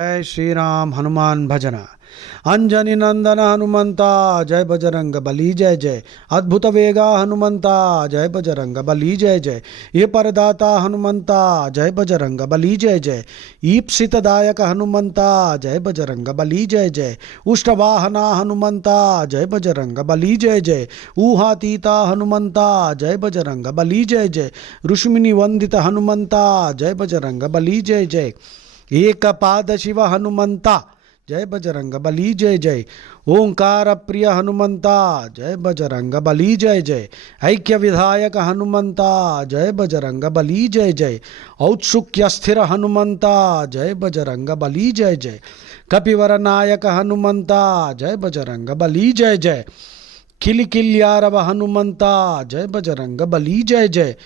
जय श्री राम हनुमान भजन। अंजनी नंदन हनुमंता जय बजरंग बली जय जय। अद्भुत वेगा हनुमंता जय बजरंग बली जय जय। ये परदाता हनुमंता जय बजरंग बली जय जय। ईप्सितदायक हनुमंता जय बजरंग बली जय जय। उष्टवाहना हनुमंता जय बजरंग बली जय जय। ऊहातीता हनुमंता जय बजरंग बली जय जय। ऋषिमुनि वंदित हनुमंता जय बजरंग बली जय जय। एक पाद शिव हनुमंता जय बजरंग बली जय जय। ओंकार प्रिय हनुमंता जय बजरंग बली जय जय। ऐक्य विधायक हनुमंता जय बजरंग बली जय जय। औत्सुक्य स्थिर हनुमंता जय बजरंग बली जय जय। कपिवर नायक हनुमंता जय बजरंग बली जय जय। किलिकिल्यारव हनुमंता जय बजरंग बली जय जय।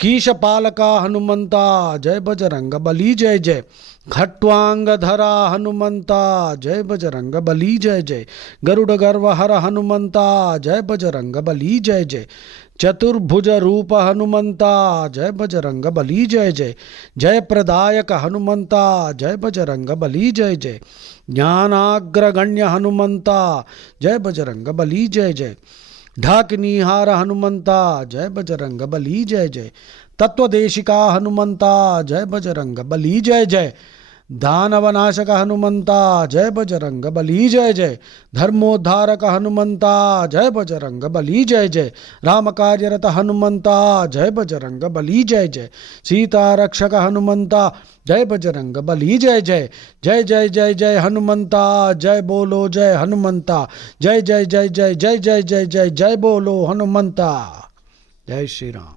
कीश पालका हनुमंता जय बजरंग बली जय जय। खट्वांग धरा हनुमंता जय बजरंग बली जय जय। गरुड़ गर्वहर हनुमंता जय बजरंग बली जय जय। चतुर्भुज रूप हनुमंता जय बजरंग बली जय जय। जय प्रदायक हनुमंता जय बजरंग बली जय जय। ज्ञानाग्रगण्य हनुमंता जय बजरंग बली जय जय। ढाकनिहार हनुमंता जय बजरंग बली जय जय। तत्वदेशिका हनुमंता जय बजरंग बली जय जय। दानवनाशक हनुमंता जय बजरंग बली जय जय। धर्मोद्धारक हनुमंता जय बजरंग बली जय जय। राम कार्यरत हनुमंता जय बजरंग बली जय जय। सीता रक्षक हनुमंता जय बजरंग बली जय जय। जय जय जय जय हनुमंता जय बोलो जय हनुमंता। जय जय जय जय जय जय जय जय जय बोलो हनुमंता। जय श्री राम।